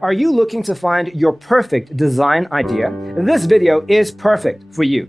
Are you looking to find your perfect design idea? This video is perfect for you.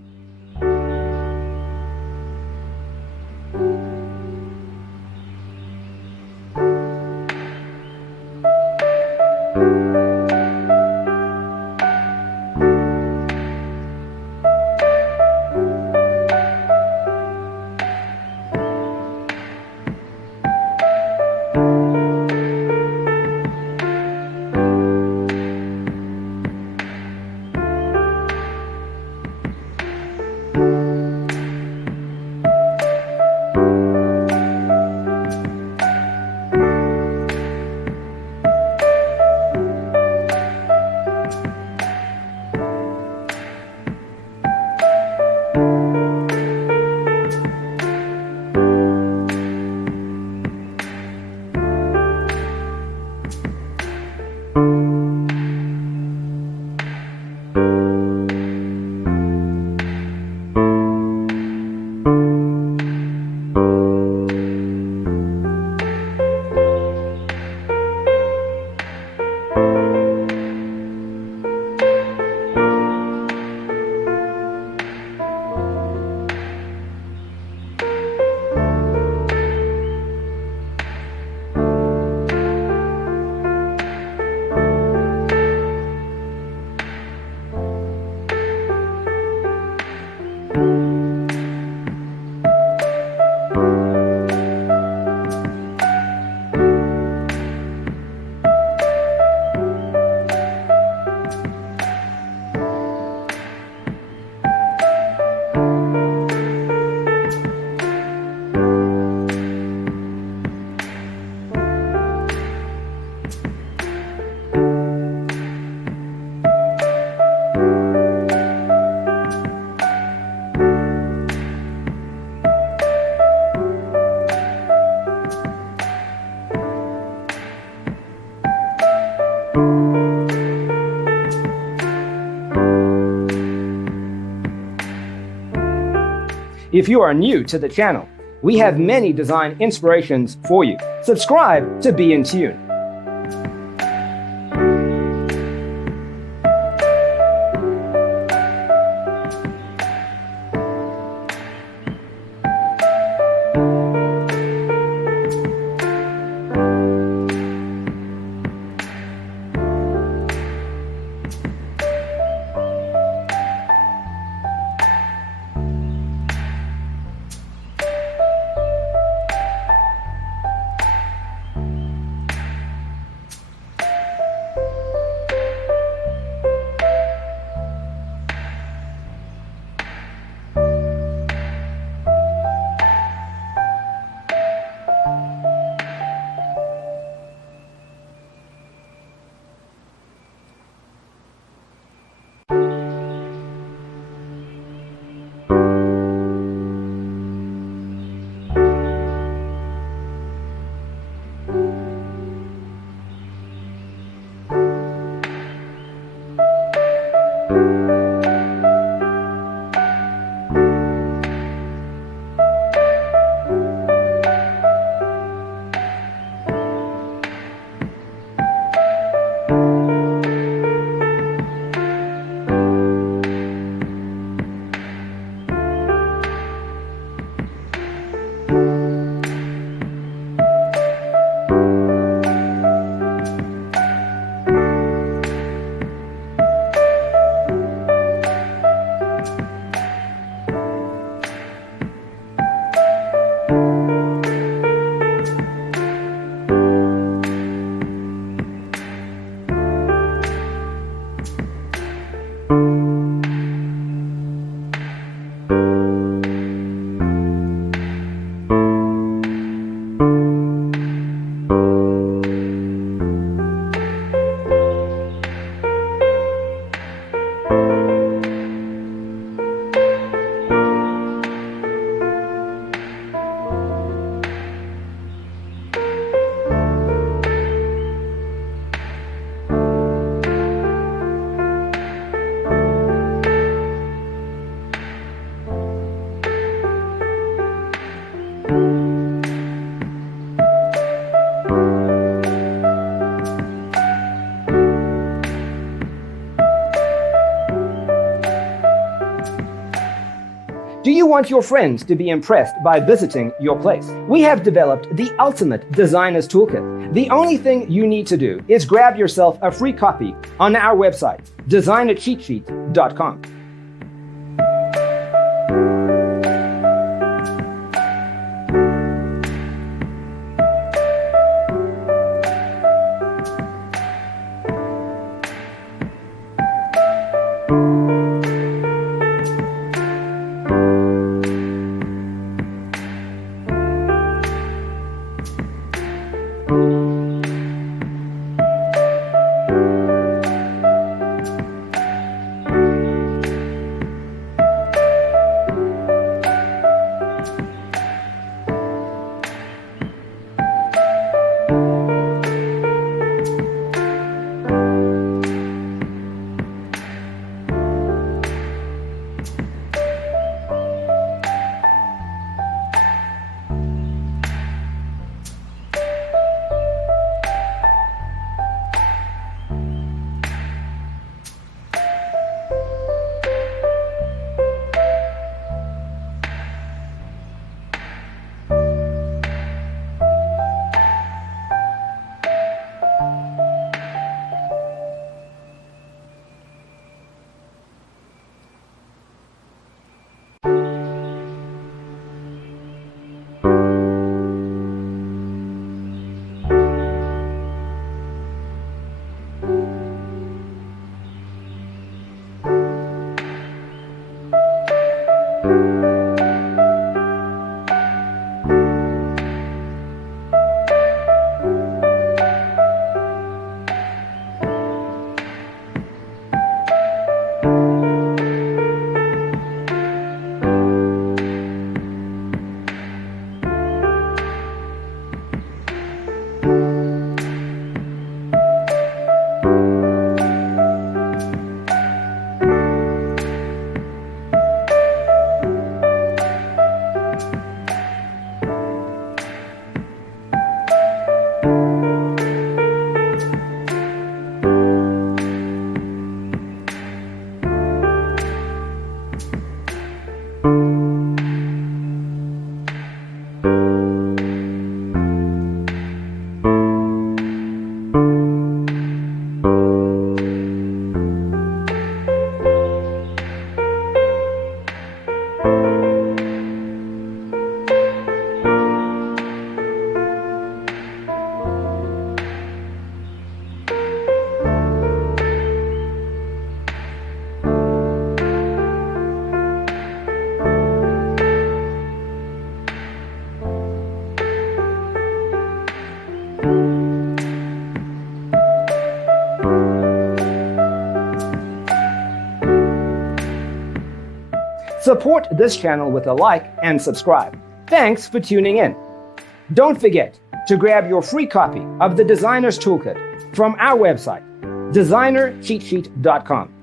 If you are new to the channel, we have many design inspirations for you. Subscribe to be in tune. you want your friends to be impressed by visiting your place? We have developed the ultimate designer's toolkit. The only thing you need to do is grab yourself a free copy on our website, designercheatsheet.com. Support this channel with a like and subscribe. Thanks for tuning in. Don't forget to grab your free copy of the Designer's Toolkit from our website, designercheatsheet.com.